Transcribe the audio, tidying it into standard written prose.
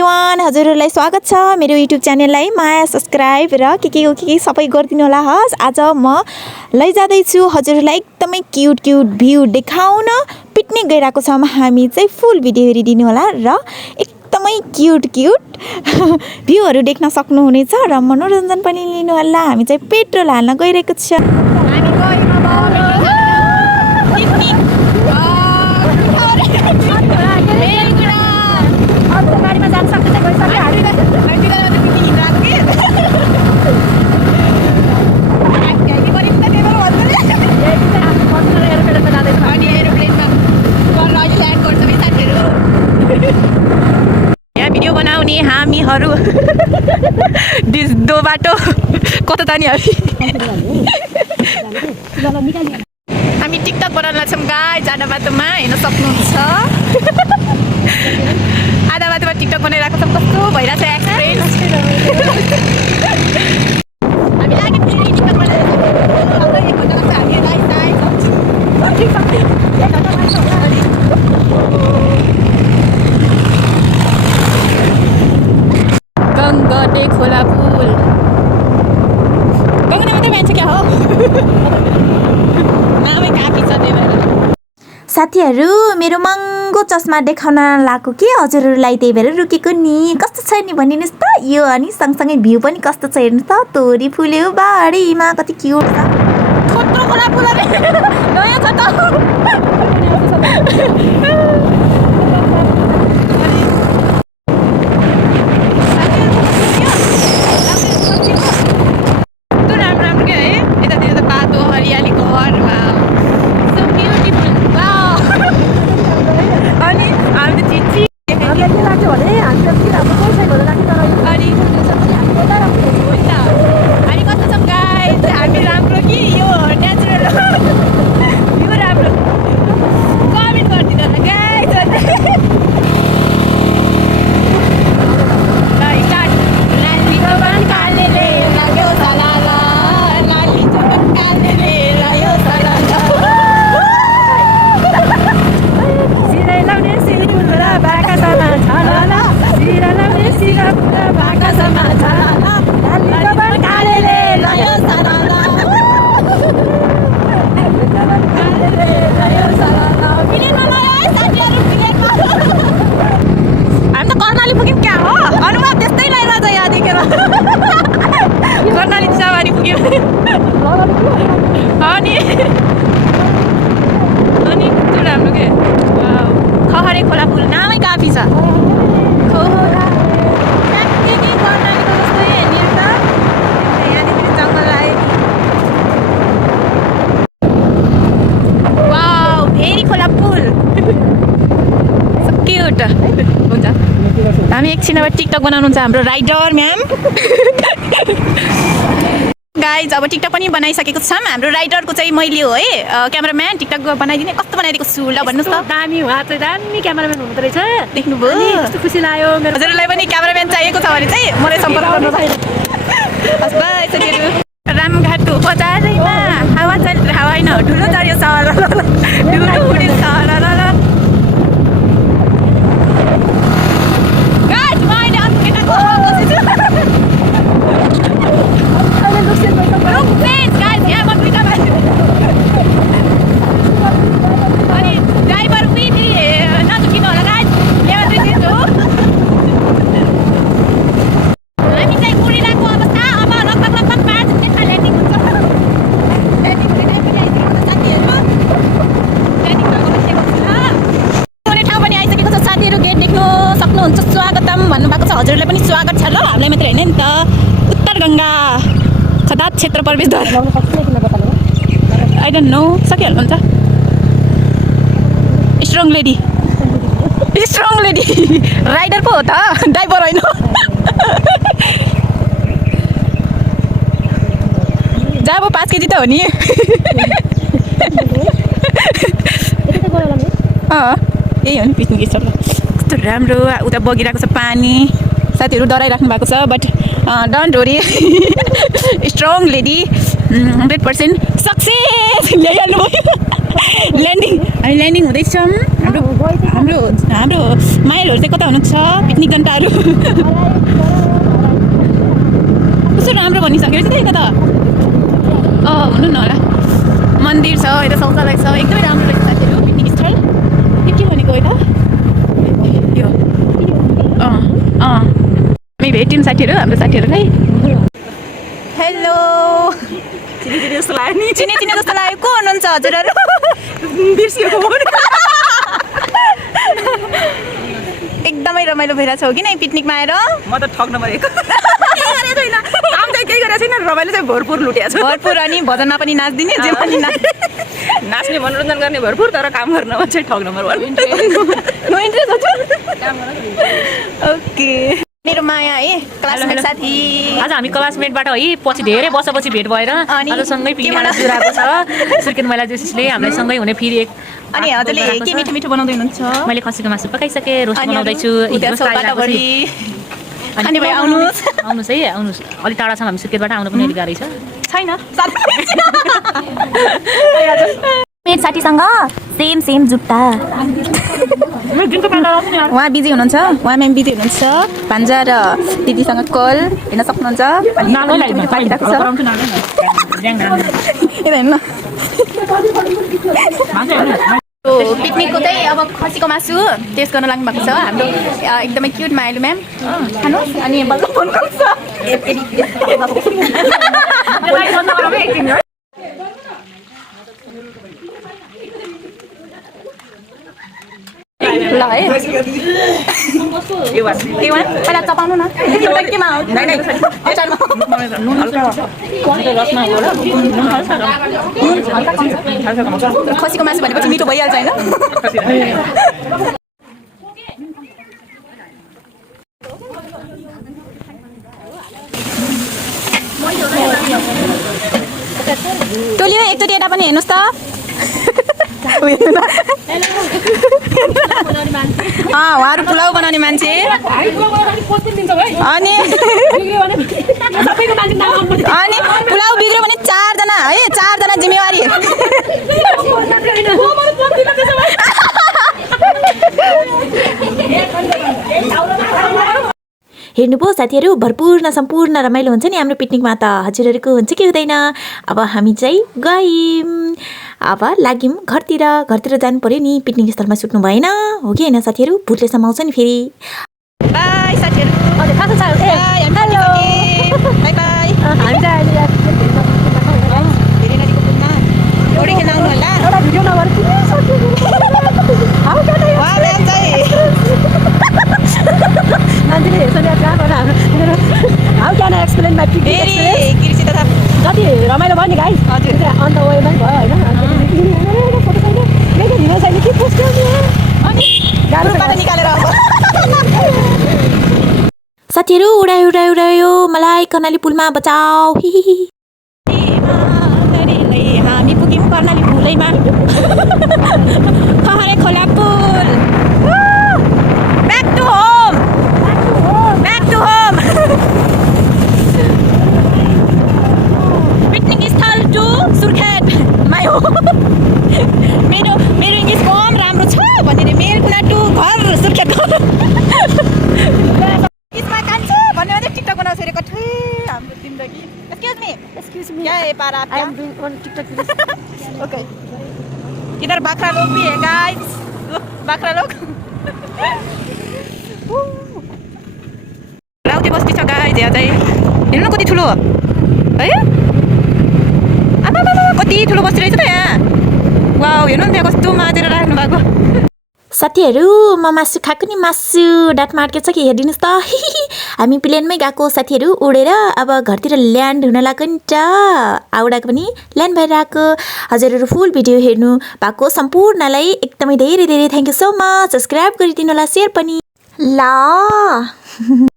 Everyone, हजुरहरूलाई स्वागत छ मेरो युट्युब च्यानललाई माया सब्स्क्राइब र के सबै गरिदिनु होला हस्। आज म लैजाँदै छु हजुरहरूलाई एकदमै क्युट भ्यू देखाउन। पिकनिक गइरहेको छौँ हामी चाहिँ, फुल भिडियो हेरिदिनु होला र एकदमै क्युट भ्यूहरू देख्न सक्नुहुनेछ र मनोरञ्जन पनि लिनु होला। हामी चाहिँ पेट्रोल हाल्न गइरहेको छ। गाडीमा जान सक्छ यहाँ भिडियो बनाउने हामीहरू दो बाटो कता जाने हामी टिकटक बनाउन छौँ गाइस। आधा बाटोमा हेर्न सक्नुहुन्छ, आधा बाटोमा टिकटक बनाइरहेको छौँ। कस्तो भइरहेको छ एक्सपिरियन्स। हामी लाग्यो फेरि टिकटक गङ्गटे खोला पुल। गङ्गटे मात्रै मान्छे क्या हो, नामै काफी छ त्यही भएर। साथीहरू, मेरो महँगो चस्मा देखाउन लागेको कि हजुरहरूलाई, त्यही भएर रुकेको नि। कस्तो छ नि भनिदिनुहोस् त। यो अनि सँगसँगै भ्यू पनि कस्तो छ हेर्नुहोस् त। तोरी फुल्यो बारीमा, कति क्युट छ। थोत्रो खोला पुल नयाँ छ त। खहरे खोला पुल नामै काफी छ। वाउ, भेरी खोला पुल क्युट हुन्छ। हामी एकछिन अब टिकटक बनाउनुहुन्छ हाम्रो राइडर म्याम। गाइज, अब टिकटक पनि बनाइसकेको छौँ। हाम्रो राइडरको चाहिँ मैले हो है क्यामेराम्यान। टिकटक बनाइदिने कस्तो बनाइदिएको छु ल भन्नुहोस् त। दामी उहाँ चाहिँ दामी क्यामेराम्यान हुँदो रहेछ। देख्नुभयो, कस्तो खुसी लाग्यो। हजुरलाई पनि क्यामेराम्यान चाहिएको छ भने चाहिँ मलाई सम्पर्क गर्नु हस्। बाई साथीहरू, रामघाटको बजारैमा हावा चल्यो, हावा होइन ठुलो चढ्यो सहर, ठुलो उड्यो सहर। स्वागतम भन्नुभएको छ। हजुरलाई पनि स्वागत छ ल, हामीलाई मात्रै होइन नि त। उत्तर गङ्गा खदात क्षेत्र प्रवेशद्वार। आई डोन्ट नो, सकिहाल्नुहुन्छ। स्ट्रङ लेडी राइडर पो हो त, ड्राइभर होइन। जब 5 केजी त हो नि। यही हो नि पिकनिक स्पट। कस्तो राम्रो उता बगिरहेको छ पानी। साथीहरू डराइराख्नु भएको छ, but don't worry. Strong lady 100% success ल्याइहाल्नु भयो। ल्यान्डिङ हुँदैछौँ। हाम्रो हाम्रो हाम्रो माइलहरू चाहिँ कता हुनुहुन्छ पिकनिक जनताहरू कस्तो राम्रो भनिसकेर चाहिँ त्यही कता हुनु न होला मन्दिर छ यता शौचालय छ एकदमै राम्रो रहेछ साथीहरू पिकनिक स्थल के भनेको यता यो हामी भेट्यौँ साथीहरू हाम्रो साथीहरूलाई हेलो चिने जस्तो लाग्यो नि चिने जस्तो लाग्यो को हुनुहुन्छ हजुरहरू बिर्सिएको एकदमै रमाइलो भइरहेको छ कि नै पिकनिकमा आएर म त ठग्न मरेको छैन काम चाहिँ केही गरेको छैन रमाइलो चाहिँ भरपुर लुटेको छ भरपुर अनि भजनमा पनि नाच्दिने जे पनि नाच्ने मनोरञ्जन गर्ने भरपुर तर काम गर्नमा चाहिँ ठग नम्बर 1 नो इन्ट्रेस्ट हजुर ओके मेरो माया है क्लासमेट साथी आज हामी क्लासमेटबाट है पछि धेरै वर्षपछि भेट भएर आज सँगै पिकनिकमा जुराएको छ सुर्खेत महिला जोशीले हामीलाई सँगै हुने फेरि एक अनि हजुरले के मिठो मिठो बनाउँदै हुनुहुन्छ मैले खसीको मासु पकाइसकेँ रोस्ट बनाउँदैछु अनि भाइ आउनुहोस् है आउनुहोस् अलिक टाढासम्म हामी सुर्खेतबाट आउनु पनि अलिक गाह्रै छ छैन मेरो साथीसँग सेम जुत्ता उहाँ बिजी हुनुहुन्छ उहाँ म्याम बिजी हुनुहुन्छ भान्जा र दिदीसँग कल हेर्न सक्नुहुन्छ पिकनिकको चाहिँ अब खसीको मासु टेस्ट गर्न लाग्नु भएको छ हाम्रो एकदमै क्युट मायालु म्याम खानुहोस् अनि बल्ल फोन गर्छ ल है पहिला चपाउनु न केमा खसीको मासु भनेपछि मिठो भइहाल्छ होइन टोलियो एकचोटि यता पनि हेर्नुहोस् त उहाँहरू पुलाउ बनाउने मान्छे अनि पुलाउ बिग्रियो भने 4 जना है 4 जना जिम्मेवारी हेर्नुभयो साथीहरू भरपूर न सम्पूर्ण रमाइलो हुन्छ नि हाम्रो पिकनिकमा त हजुरहरूको हुन्छ कि हुँदैन अब हामी चाहिँ गयौँ अब लाग्यौँ घरतिर जानु पर्यो नि पिकनिक स्थलमा सुत्नु भएन हो कि होइन साथीहरू भुटले समाउँछ नि फेरि बाई साथीहरू हेलो बाई बाई जति रमाइलो भयो नि गाई अन्त वेमै भयो साथीहरू उडायो मलाई कर्णाली पुलमा बचाऊ हामी पुग्यौँ कर्णाली पुलैमा खहरे खोला पुल ब्याक टु होम पिकनिक स्थल टु सुर्खेत माई हो मेरो इङ्ग्लिस कम राम्रो छ भनेर मेरो कुरा टु घर सुर्खेत इसमा कान्छ भन्ने भने टिकटक बनाउँछ अरे कठै हाम्रो जिन्दगी एक्सक्यूज मी क्या है पारा I am doing one TikTok okay इधर बाख्रा लोग भी है गाइस बाख्रा लोग राउटे बस्ती छ गाइस यहाँ चाहिँ हेर्नु न कति ठुलो है कति ठुलो बस्ती रहेछ त यहाँ वाउ हेर्नु न त्यहाँ कस्तो माझेर राख्नु भएको साथीहरू म मासु खाएको नि मासु डाँटमा अड्केछ कि हेरिदिनुहोस् त हामी प्लेनमै गएको साथीहरू उडेर अब घरतिर ल्यान्ड हुन लाग्यो नि त आउडाको पनि ल्यान्ड भएर आएको हजुरहरू फुल भिडियो हेर्नु भएको सम्पूर्णलाई एकदमै धेरै thank you so much subscribe गरिदिनु होला सेयर पनि ल